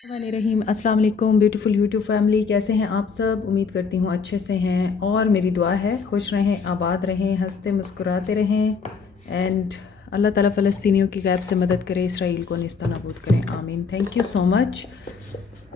रहीम अस्सलाम वालेकुम beautiful YouTube family, कैसे हैं आप सब। उम्मीद करती हूँ अच्छे से हैं और मेरी दुआ है खुश रहें, आबाद रहें, हंसते मुस्कुराते रहें एंड अल्लाह ताला फ़लस्तीनियों की गैब से मदद करे, इसराइल को निस्ता नाबूद करें, आमीन। थैंक यू सो मच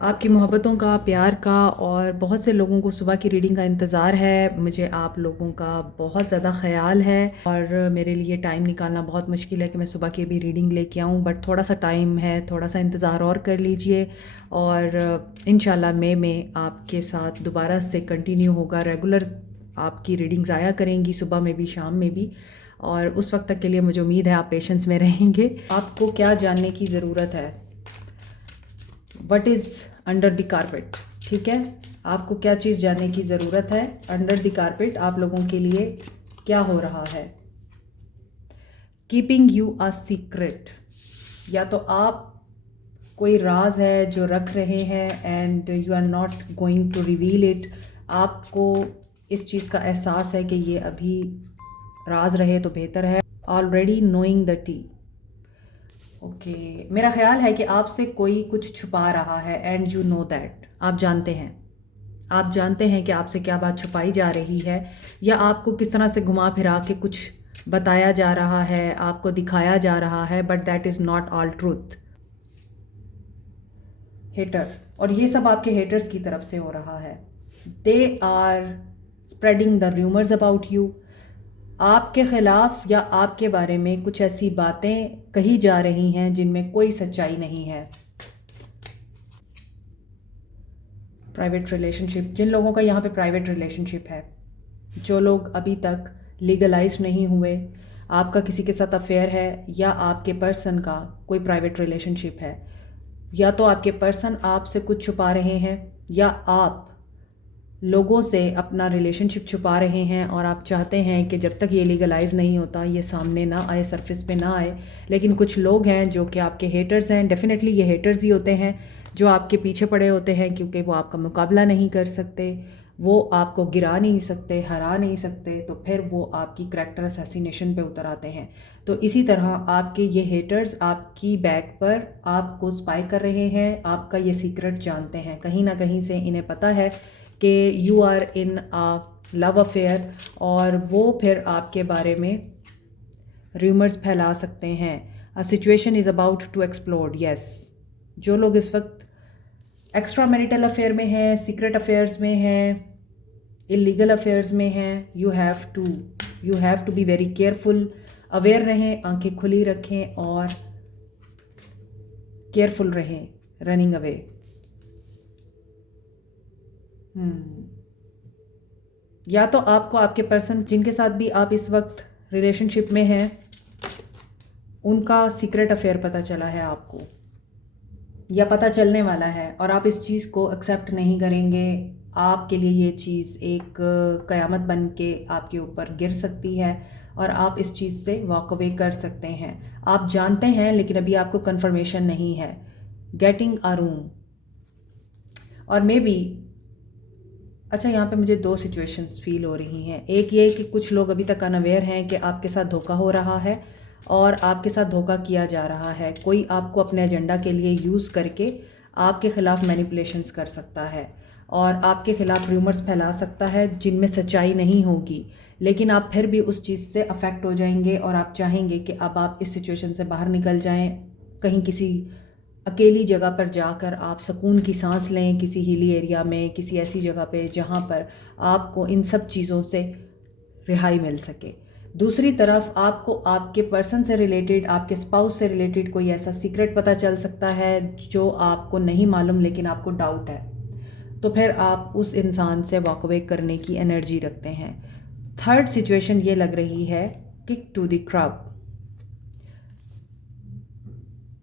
आपकी मोहब्बतों का, प्यार का, और बहुत से लोगों को सुबह की रीडिंग का इंतज़ार है। मुझे आप लोगों का बहुत ज़्यादा ख़याल है और मेरे लिए टाइम निकालना बहुत मुश्किल है कि मैं सुबह की भी रीडिंग लेके आऊँ, बट थोड़ा सा टाइम है, थोड़ा सा इंतज़ार और कर लीजिए और इंशाल्लाह मई में आपके साथ दोबारा से कंटिन्यू होगा। रेगुलर आपकी रीडिंग्स आया करेंगी, सुबह में भी शाम में भी, और उस वक्त तक के लिए मुझे उम्मीद है आप पेशेंस में रहेंगे। आपको क्या जानने की ज़रूरत है? What is under the carpet? ठीक है, आपको क्या चीज़ जानने की ज़रूरत है? अंडर द कारपेट आप लोगों के लिए क्या हो रहा है? कीपिंग यू अ सीक्रेट, या तो आप कोई राज है जो रख रहे हैं and you are not going to reveal it. आपको इस चीज़ का एहसास है कि ये अभी राज रहे तो बेहतर है। Already knowing the T. Okay, मेरा ख्याल है कि आपसे कोई कुछ छुपा रहा है एंड यू नो दैट। आप जानते हैं, आप जानते हैं कि आपसे क्या बात छुपाई जा रही है, या आपको किस तरह से घुमा फिरा के कुछ बताया जा रहा है, आपको दिखाया जा रहा है, but that is not all truth. Hater, और ये सब आपके हेटर्स की तरफ से हो रहा है। They are spreading the rumours about you. आपके ख़िलाफ़ या आपके बारे में कुछ ऐसी बातें कही जा रही हैं जिनमें कोई सच्चाई नहीं है। प्राइवेट रिलेशनशिप, जिन लोगों का यहाँ पे प्राइवेट रिलेशनशिप है, जो लोग अभी तक लीगलाइज नहीं हुए, आपका किसी के साथ अफेयर है या आपके पर्सन का कोई प्राइवेट रिलेशनशिप है, या तो आपके पर्सन आपसे कुछ छुपा रहे हैं या आप लोगों से अपना रिलेशनशिप छुपा रहे हैं और आप चाहते हैं कि जब तक ये लीगलाइज नहीं होता ये सामने ना आए, सरफेस पे ना आए। लेकिन कुछ लोग हैं जो कि आपके हेटर्स हैं, डेफिनेटली ये हेटर्स ही होते हैं जो आपके पीछे पड़े होते हैं, क्योंकि वो आपका मुकाबला नहीं कर सकते, वो आपको गिरा नहीं सकते, हरा नहीं सकते, तो फिर वो आपकी करैक्टर असैसिनेशन पे उतर आते हैं। तो इसी तरह आपके ये हेटर्स आपकी बैक पर आपको स्पाई कर रहे हैं, आपका ये सीक्रेट जानते हैं, कहीं ना कहीं से इन्हें पता है कि you are in a love affair, और वो फिर आपके बारे में रूमर्स फैला सकते हैं। A situation is about to explode. Yes, जो लोग इस वक्त एक्स्ट्रा मैरिटल अफेयर में हैं, सीक्रेट अफेयर्स में हैं, इलीगल अफेयर्स में हैं, you have to be very careful. Aware रहें, आंखें खुली रखें और केयरफुल रहें, रनिंग अवे। या तो आपको आपके पर्सन जिनके साथ भी आप इस वक्त रिलेशनशिप में हैं उनका सीक्रेट अफेयर पता चला है आपको, या पता चलने वाला है, और आप इस चीज़ को एक्सेप्ट नहीं करेंगे। आपके लिए ये चीज़ एक क़यामत बन के आपके ऊपर गिर सकती है और आप इस चीज़ से वॉक अवे कर सकते हैं। आप जानते हैं लेकिन अभी आपको कंफर्मेशन नहीं है। गेटिंग अ रूम, और मे बी, अच्छा यहाँ पे मुझे दो सिचुएशंस फील हो रही हैं। एक ये कि कुछ लोग अभी तक अनअवेयर हैं कि आपके साथ धोखा हो रहा है और आपके साथ धोखा किया जा रहा है। कोई आपको अपने एजेंडा के लिए यूज़ करके आपके ख़िलाफ़ मैनिपुलेशंस कर सकता है और आपके ख़िलाफ़ रूमर्स फैला सकता है जिनमें सच्चाई नहीं होगी, लेकिन आप फिर भी उस चीज़ से अफेक्ट हो जाएंगे और आप चाहेंगे कि अब आप इस सिचुएशन से बाहर निकल जाएं, कहीं किसी अकेली जगह पर जाकर आप सुकून की सांस लें, किसी हिली एरिया में, किसी ऐसी जगह पे जहाँ पर आपको इन सब चीज़ों से रिहाई मिल सके। दूसरी तरफ आपको आपके पर्सन से रिलेटेड, आपके स्पाउस से रिलेटेड कोई ऐसा सीक्रेट पता चल सकता है जो आपको नहीं मालूम लेकिन आपको डाउट है, तो फिर आप उस इंसान से वॉक अवे करने की एनर्जी रखते हैं। थर्ड सिचुएशन ये लग रही है, किक टू द क्रब।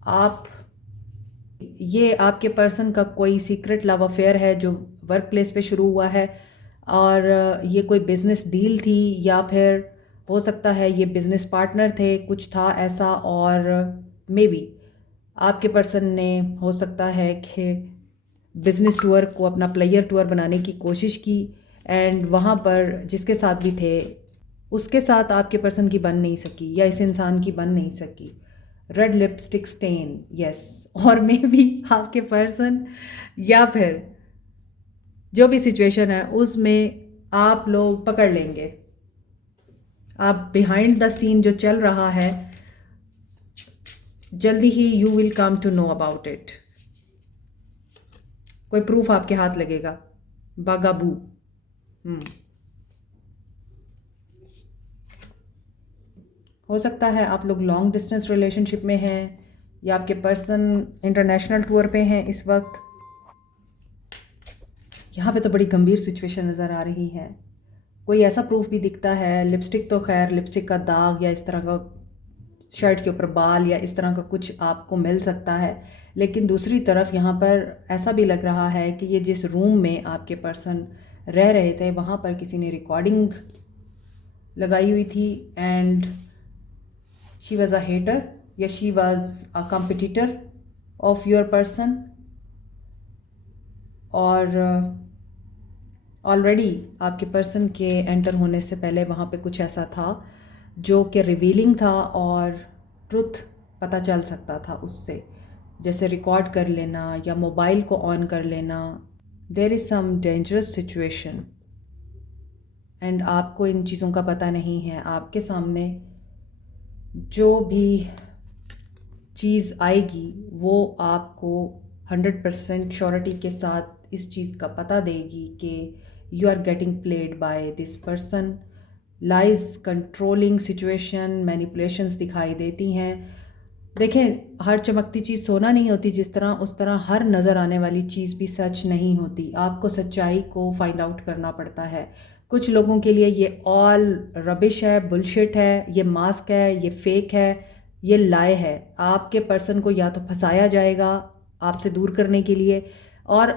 आप, ये आपके पर्सन का कोई सीक्रेट लव अफेयर है जो वर्क प्लेस पे शुरू हुआ है, और ये कोई बिज़नेस डील थी, या फिर हो सकता है ये बिज़नेस पार्टनर थे, कुछ था ऐसा, और मे बी आपके पर्सन ने हो सकता है कि बिज़नेस टूर को अपना प्लेयर टूर बनाने की कोशिश की, एंड वहाँ पर जिसके साथ भी थे उसके साथ आपके पर्सन की बन नहीं सकी या इस इंसान की बन नहीं सकी। Red lipstick stain, yes. और मे बी आपके पर्सन या फिर जो भी सिचुएशन है उसमें आप लोग पकड़ लेंगे। आप बिहाइंड द सीन जो चल रहा है, जल्दी ही you will come to know about it. कोई प्रूफ आपके हाथ लगेगा। बागाबू। हो सकता है आप लोग लॉन्ग डिस्टेंस रिलेशनशिप में हैं या आपके पर्सन इंटरनेशनल टूर पे हैं इस वक्त। यहाँ पे तो बड़ी गंभीर सिचुएशन नज़र आ रही है। कोई ऐसा प्रूफ भी दिखता है, लिपस्टिक तो खैर, लिपस्टिक का दाग या इस तरह का शर्ट के ऊपर बाल या इस तरह का कुछ आपको मिल सकता है। लेकिन दूसरी तरफ यहाँ पर ऐसा भी लग रहा है कि ये जिस रूम में आपके पर्सन रह रहे थे वहाँ पर किसी ने रिकॉर्डिंग लगाई हुई थी and she was a hater या she was a competitor of your person. और ऑलरेडी आपके पर्सन के एंटर होने से पहले वहाँ पे कुछ ऐसा था जो कि रिवीलिंग था और ट्रुथ पता चल सकता था उससे, जैसे रिकॉर्ड कर लेना या मोबाइल को ऑन कर लेना। There is some dangerous situation and आपको इन चीज़ों का पता नहीं है। आपके सामने जो भी चीज़ आएगी वो आपको 100% श्योरिटी के साथ इस चीज़ का पता देगी कि you are getting played by this person. Lies, controlling situation, manipulations दिखाई देती हैं। देखें, हर चमकती चीज़ सोना नहीं होती जिस तरह, उस तरह हर नज़र आने वाली चीज़ भी सच नहीं होती। आपको सच्चाई को फाइंड आउट करना पड़ता है। कुछ लोगों के लिए ये ऑल रबिश है, बुलशिट है, ये मास्क है, ये फेक है, ये लाए है। आपके पर्सन को या तो फंसाया जाएगा आपसे दूर करने के लिए, और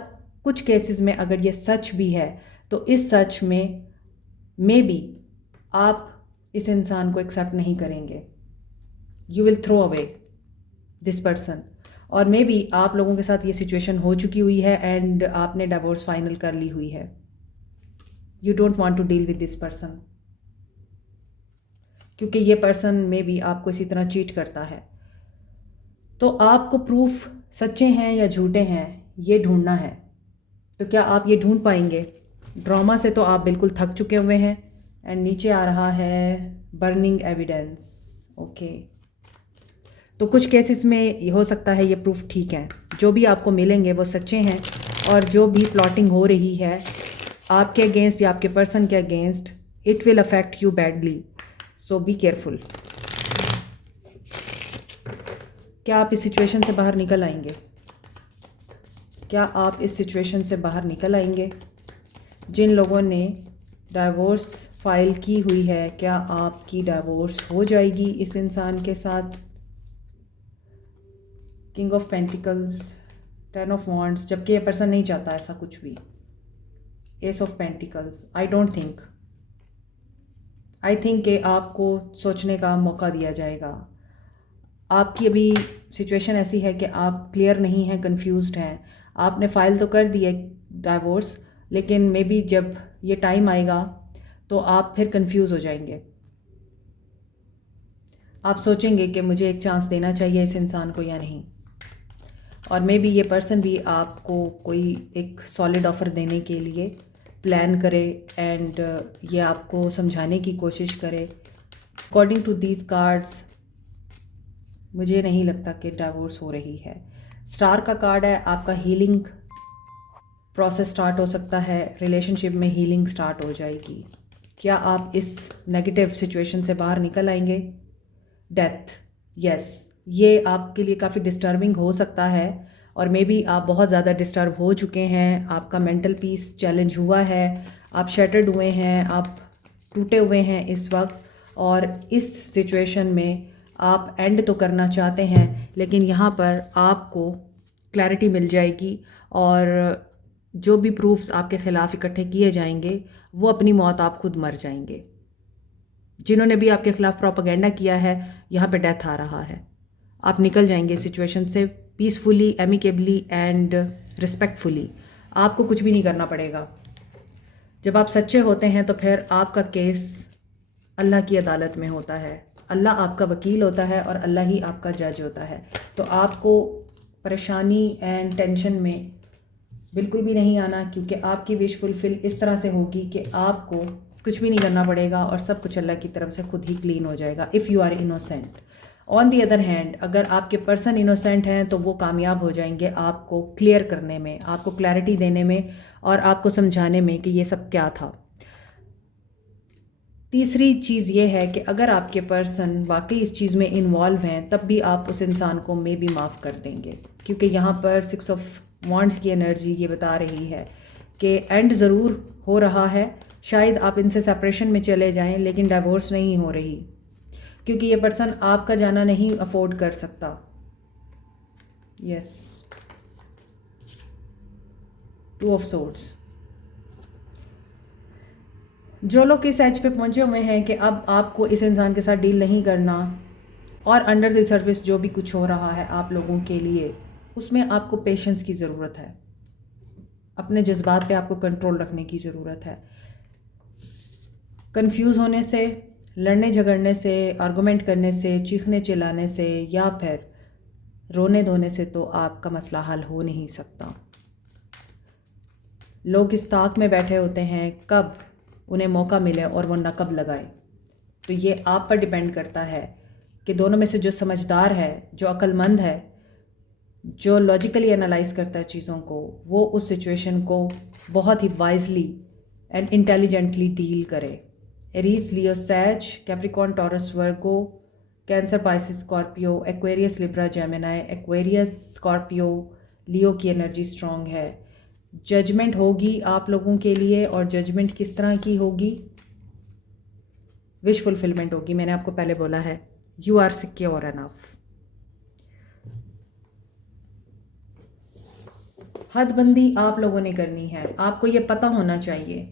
कुछ केसेस में अगर ये सच भी है तो इस सच में मे बी आप इस इंसान को एक्सेप्ट नहीं करेंगे। You will throw away this person. और मे बी आप लोगों के साथ ये सिचुएशन हो चुकी हुई है एंड आपने डिवोर्स फाइनल कर ली हुई है। You don't want to deal with this person क्योंकि ये पर्सन मे बी आपको इसी तरह चीट करता है। तो आपको प्रूफ सच्चे हैं या झूठे हैं ये ढूंढना है। तो क्या आप ये ढूंढ पाएंगे? ड्रामा से तो आप बिल्कुल थक चुके हुए हैं एंड नीचे आ रहा है बर्निंग एविडेंस। ओके, तो कुछ केसेस में ये हो सकता है ये प्रूफ ठीक है, जो भी आपको मिलेंगे वो सच्चे हैं, और जो भी प्लॉटिंग हो रही है आपके अगेंस्ट या आपके पर्सन के against, it will affect you badly, so be careful. क्या आप इस सिचुएशन से बाहर निकल आएंगे? क्या आप इस सिचुएशन से बाहर निकल आएंगे? जिन लोगों ने डाइवोर्स फाइल की हुई है, क्या आपकी डाइवोर्स हो जाएगी इस इंसान के साथ? King of pentacles, 10 of wands, जबकि ये पर्सन नहीं चाहता ऐसा कुछ भी। S of pentacles, I don't think, I think कि आपको सोचने का मौका दिया जाएगा। आपकी अभी सिचुएशन ऐसी है कि आप क्लियर नहीं हैं, कंफ्यूज्ड हैं। आपने फ़ाइल तो कर दी है डाइवोर्स, लेकिन मे बी जब ये टाइम आएगा तो आप फिर कंफ्यूज हो जाएंगे। आप सोचेंगे कि मुझे एक चांस देना चाहिए इस इंसान को या नहीं, और मे बी ये पर्सन भी आपको कोई एक सॉलिड ऑफ़र देने के लिए प्लान करे एंड ये आपको समझाने की कोशिश करे। अकॉर्डिंग टू दीज कार्ड्स मुझे नहीं लगता कि डाइवोर्स हो रही है। स्टार का कार्ड है, आपका हीलिंग प्रोसेस स्टार्ट हो सकता है, रिलेशनशिप में हीलिंग स्टार्ट हो जाएगी। क्या आप इस नेगेटिव सिचुएशन से बाहर निकल आएंगे? डेथ, यस, ये आपके लिए काफ़ी डिस्टर्बिंग हो सकता है, और मे बी आप बहुत ज़्यादा डिस्टर्ब हो चुके हैं, आपका मेंटल पीस चैलेंज हुआ है, आप शैटर्ड हुए हैं, आप टूटे हुए हैं इस वक्त, और इस सिचुएशन में आप एंड तो करना चाहते हैं, लेकिन यहाँ पर आपको क्लैरिटी मिल जाएगी और जो भी प्रूफ्स आपके ख़िलाफ़ इकट्ठे किए जाएंगे वो अपनी मौत आप खुद मर जाएंगे। जिन्होंने भी आपके ख़िलाफ़ प्रोपेगेंडा किया है, यहाँ पे डेथ आ रहा है। आप निकल जाएंगे सिचुएशन से पीसफुली, एमिकेबली एंड रिस्पेक्टफुली। आपको कुछ भी नहीं करना पड़ेगा। जब आप सच्चे होते हैं तो फिर आपका केस अल्लाह की अदालत में होता है। अल्लाह आपका वकील होता है और अल्लाह ही आपका जज होता है। तो आपको परेशानी एंड टेंशन में बिल्कुल भी नहीं आना, क्योंकि आपकी विश फुलफिल इस तरह से होगी कि आपको कुछ भी नहीं करना पड़ेगा और सब कुछ अल्लाह की तरफ से खुद ही क्लीन हो जाएगा if you are innocent. On the other hand, अगर आपके पर्सन इनोसेंट हैं तो वो कामयाब हो जाएंगे आपको क्लियर करने में, आपको क्लैरिटी देने में और आपको समझाने में कि ये सब क्या था। तीसरी चीज़ ये है कि अगर आपके पर्सन वाकई इस चीज़ में इन्वॉल्व हैं तब भी आप उस इंसान को मे भी माफ़ कर देंगे, क्योंकि यहाँ पर 6 ऑफ वांड्स की एनर्जी ये बता रही है कि एंड ज़रूर हो रहा है। शायद आप इनसे सेपरेशन में चले जाएं लेकिन डिवोर्स नहीं हो रही, क्योंकि ये पर्सन आपका जाना नहीं अफोर्ड कर सकता। Yes, 2 of swords. जो लोग इस एज पे पहुंचे हुए हैं कि अब आपको इस इंसान के साथ डील नहीं करना और अंडर द सर्विस जो भी कुछ हो रहा है आप लोगों के लिए, उसमें आपको पेशेंस की ज़रूरत है। अपने जज्बात पे आपको कंट्रोल रखने की ज़रूरत है। कंफ्यूज होने से, लड़ने झगड़ने से, आर्गुमेंट करने से, चीखने चिल्लाने से या फिर रोने धोने से तो आपका मसला हल हो नहीं सकता। लोग इस ताक में बैठे होते हैं कब उन्हें मौका मिले और वो नकब लगाए। तो ये आप पर डिपेंड करता है कि दोनों में से जो समझदार है, जो अक्लमंद है, जो लॉजिकली एनालाइज करता है चीज़ों को, वो उस सिचुएशन को बहुत ही वाइजली एंड इंटेलिजेंटली डील करे। Aries, Leo, Sag, Capricorn, Taurus, Virgo, Cancer, Pisces, Scorpio, Aquarius, Libra, Gemini. Aquarius, Scorpio, Leo की एनर्जी स्ट्रॉन्ग है। जजमेंट होगी आप लोगों के लिए, और जजमेंट किस तरह की होगी? विश फुलफिलमेंट होगी। मैंने आपको पहले बोला है, यू आर सिक्योर एनफ। हदबंदी आप लोगों ने करनी है। आपको ये पता होना चाहिए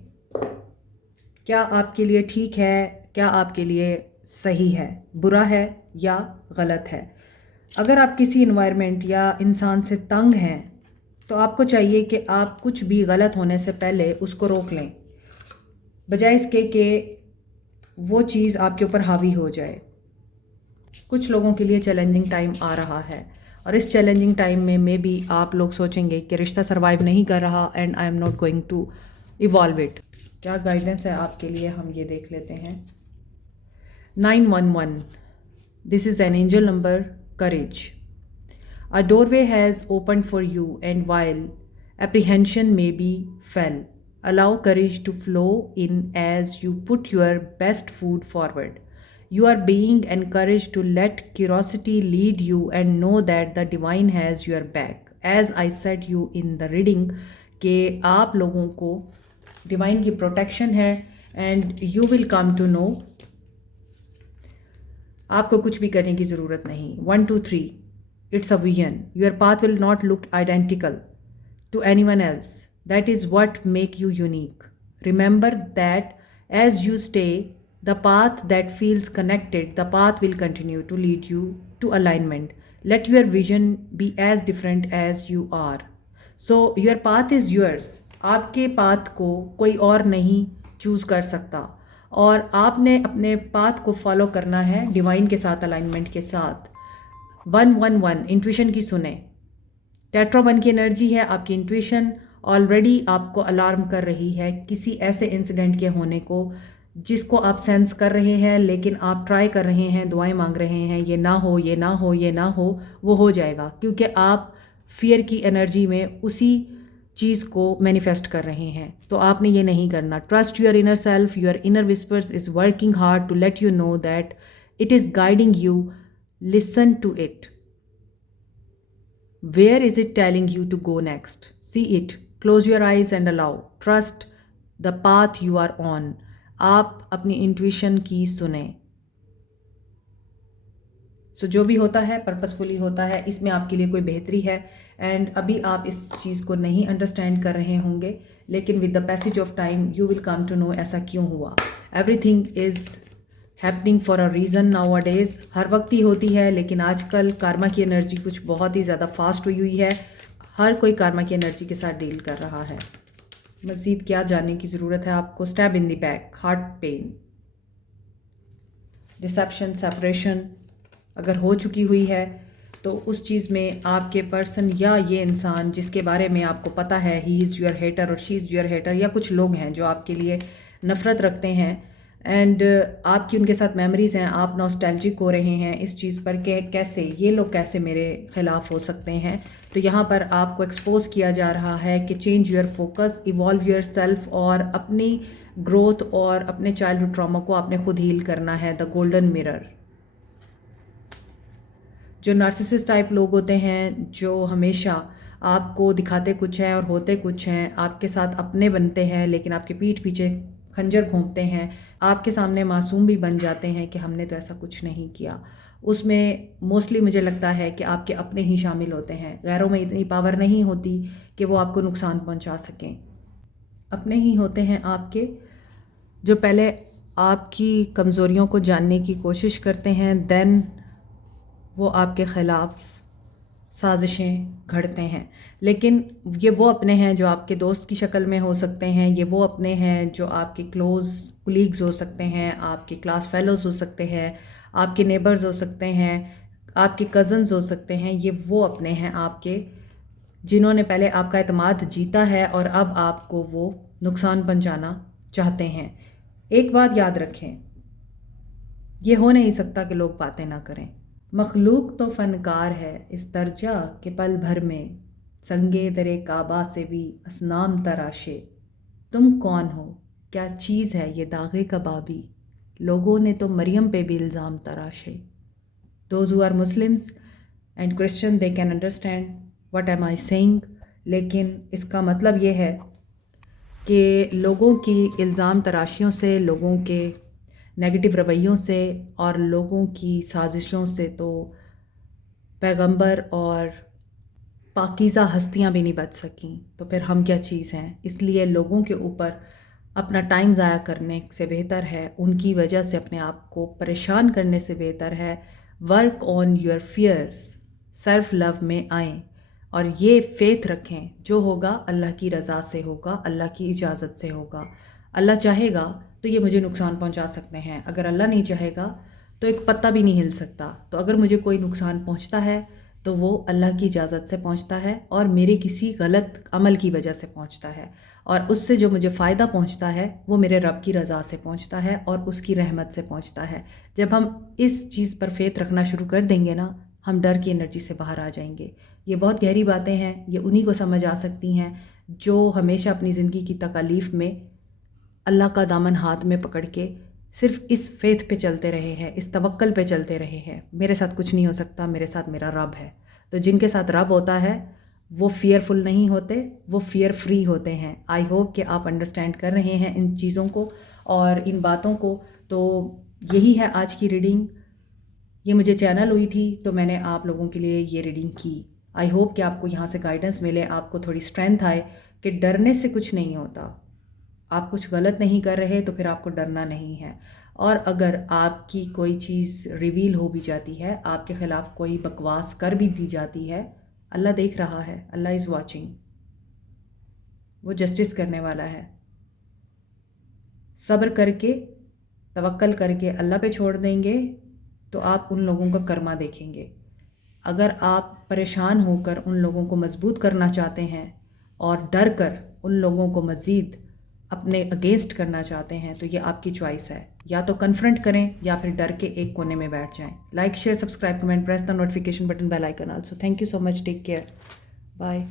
क्या आपके लिए ठीक है, क्या आपके लिए सही है, बुरा है या गलत है। अगर आप किसी इन्वायरमेंट या इंसान से तंग हैं तो आपको चाहिए कि आप कुछ भी गलत होने से पहले उसको रोक लें, बजाय इसके कि वो चीज़ आपके ऊपर हावी हो जाए। कुछ लोगों के लिए चैलेंजिंग टाइम आ रहा है और इस चैलेंजिंग टाइम में मे बी आप लोग सोचेंगे कि रिश्ता सरवाइव नहीं कर रहा and I am not going to evolve it. क्या गाइडेंस है आपके लिए, हम ये देख लेते हैं। 911, this is an angel number, courage. A doorway has opened for you, and while apprehension may be fell, allow courage to flow in as you put your best foot forward. You are being encouraged to let curiosity lead you and know that the divine has your back. As I said you in the reading, कि आप लोगों को divine की protection है and you will come to know, आपको कुछ भी करने की ज़रूरत नहीं। 1 2 3, it's a vision. Your path will not look identical to anyone else. That is what make you unique. Remember that as you stay, the path that feels connected, the path will continue to lead you to alignment. Let your vision be as different as you are. So your path is yours. आपके path को कोई और नहीं choose कर सकता और आपने अपने पाथ को फॉलो करना है डिवाइन के साथ, अलाइनमेंट के साथ। 111 इंट्यूशन की सुने। टेट्रा 1 की एनर्जी है। आपकी इंट्यूशन ऑलरेडी आपको अलार्म कर रही है किसी ऐसे इंसिडेंट के होने को जिसको आप सेंस कर रहे हैं, लेकिन आप ट्राई कर रहे हैं, दुआएं मांग रहे हैं, ये ना हो, ये ना हो, ये ना हो। वो हो जाएगा क्योंकि आप फियर की एनर्जी में उसी चीज़ को मैनिफेस्ट कर रहे हैं। तो आपने ये नहीं करना। Trust your inner self, your inner whispers is working hard to let you know that it is guiding you. Listen to it. Where is it telling you to go next? See it. Close your eyes and allow. Trust the path you are on. आप अपनी intuition की सुने। सो जो भी होता है purposefully होता है, इसमें आपके लिए कोई बेहतरी है एंड अभी आप इस चीज़ को नहीं अंडरस्टैंड कर रहे होंगे, लेकिन with the passage of time you will come to know ऐसा क्यों हुआ। Everything is happening for a reason nowadays. हर वक्त ही होती है, लेकिन आजकल कार्मा की एनर्जी कुछ बहुत ही ज़्यादा फास्ट हुई है। हर कोई कार्मा की एनर्जी के साथ डील कर रहा है। मज़ीद क्या जानने की ज़रूरत है आपको? Stab in the back, heart pain, deception, separation अगर हो चुकी हुई है तो उस चीज़ में आपके पर्सन या ये इंसान जिसके बारे में आपको पता है ही इज़ योर हेटर और शी इज़ योर हेटर, या कुछ लोग हैं जो आपके लिए नफ़रत रखते हैं एंड आपकी उनके साथ मेमोरीज़ हैं, आप नॉस्टैल्जिक हो रहे हैं इस चीज़ पर कि कैसे ये लोग कैसे मेरे ख़िलाफ़ हो सकते हैं। तो यहाँ पर आपको एक्सपोज किया जा रहा है कि change your focus, evolve your self, और अपनी ग्रोथ और अपने चाइल्डहुड ट्रॉमा को आपने खुद हील करना है। The golden mirror. जो नार्सिसिस्ट टाइप लोग होते हैं जो हमेशा आपको दिखाते कुछ हैं और होते कुछ हैं, आपके साथ अपने बनते हैं लेकिन आपके पीठ पीछे खंजर घोंपते हैं, आपके सामने मासूम भी बन जाते हैं कि हमने तो ऐसा कुछ नहीं किया, उसमें मोस्टली मुझे लगता है कि आपके अपने ही शामिल होते हैं। गैरों में इतनी पावर नहीं होती कि वो आपको नुकसान पहुंचा सकें। अपने ही होते हैं आपके जो पहले आपकी कमज़ोरियों को जानने की कोशिश करते हैं, देन वो आपके ख़िलाफ़ साजिशें घड़ते हैं। लेकिन ये वो अपने हैं जो आपके दोस्त की शक्ल में हो सकते हैं, ये वो अपने हैं जो आपके क्लोज़ कुलीग्स हो सकते हैं, आपके क्लास फेलोज़ हो सकते हैं, आपके नेबर्स हो सकते हैं, आपके कज़न्स हो सकते हैं। ये वो अपने हैं आपके जिन्होंने पहले आपका एतमाद जीता है और अब आपको वो नुकसान पहुंचाना चाहते हैं। एक बात याद रखें, ये हो नहीं सकता कि लोग बातें ना करें। मखलूक तो फ़नकार है इस दर्जा के पल भर में, संगे दरे काबा से भी असनाम तराशे। तुम कौन हो, क्या चीज़ है ये दागे कबाबी, लोगों ने तो मरियम पे भी इल्ज़ाम तराशे। Those who are Muslims and Christian they can understand what am I saying. लेकिन इसका मतलब ये है कि लोगों की इल्ज़ाम तराशियों से, लोगों के नेगेटिव रवैयों से और लोगों की साजिशों से तो पैगंबर और पाकीज़ा हस्तियां भी नहीं बच सकीं, तो फिर हम क्या चीज़ हैं। इसलिए लोगों के ऊपर अपना टाइम ज़ाया करने से बेहतर है, उनकी वजह से अपने आप को परेशान करने से बेहतर है work on your fears, self love में आएँ और ये फेथ रखें जो होगा अल्लाह की रज़ा से होगा, अल्लाह की इजाज़त से होगा। अल्लाह चाहेगा तो ये मुझे नुकसान पहुंचा सकते हैं, अगर अल्लाह नहीं चाहेगा तो एक पत्ता भी नहीं हिल सकता। तो अगर मुझे कोई नुकसान पहुंचता है तो वो अल्लाह की इजाज़त से पहुंचता है और मेरे किसी गलत अमल की वजह से पहुंचता है, और उससे जो मुझे फ़ायदा पहुंचता है वो मेरे रब की रज़ा से पहुंचता है और उसकी रहमत से पहुंचता है। जब हम इस चीज़ पर फेथ रखना शुरू कर देंगे ना, हम डर की एनर्जी से बाहर आ जाएंगे। ये बहुत गहरी बातें हैं, ये उन्हीं को समझ आ सकती हैं जो हमेशा अपनी ज़िंदगी की तकालीफ में अल्लाह का दामन हाथ में पकड़ के सिर्फ इस फेथ पे चलते रहे हैं, इस तवक्कल पे चलते रहे हैं। मेरे साथ कुछ नहीं हो सकता, मेरे साथ मेरा रब है। तो जिनके साथ रब होता है वो फियरफुल नहीं होते, वो फियर फ्री होते हैं। आई होप कि आप अंडरस्टैंड कर रहे हैं इन चीज़ों को और इन बातों को। तो यही है आज की रीडिंग। ये मुझे चैनल हुई थी तो मैंने आप लोगों के लिए ये रीडिंग की। आई होप कि आपको यहाँ से गाइडेंस मिले, आपको थोड़ी स्ट्रेंथ आए कि डरने से कुछ नहीं होता। आप कुछ गलत नहीं कर रहे तो फिर आपको डरना नहीं है। और अगर आपकी कोई चीज़ रिवील हो भी जाती है, आपके ख़िलाफ़ कोई बकवास कर भी दी जाती है, अल्लाह देख रहा है, अल्लाह इज़ वाचिंग, वो जस्टिस करने वाला है। सब्र करके, तवक्कल करके अल्लाह पे छोड़ देंगे तो आप उन लोगों का कर्मा देखेंगे। अगर आप परेशान होकर उन लोगों को मजबूत करना चाहते हैं और डर कर उन लोगों को मज़ीद अपने अगेंस्ट करना चाहते हैं तो ये आपकी चॉइस है। या तो कन्फ्रंट करें या फिर डर के एक कोने में बैठ जाएं। Like, share, subscribe, comment, press the notification button, bell icon also. Thank you so much, take care, bye.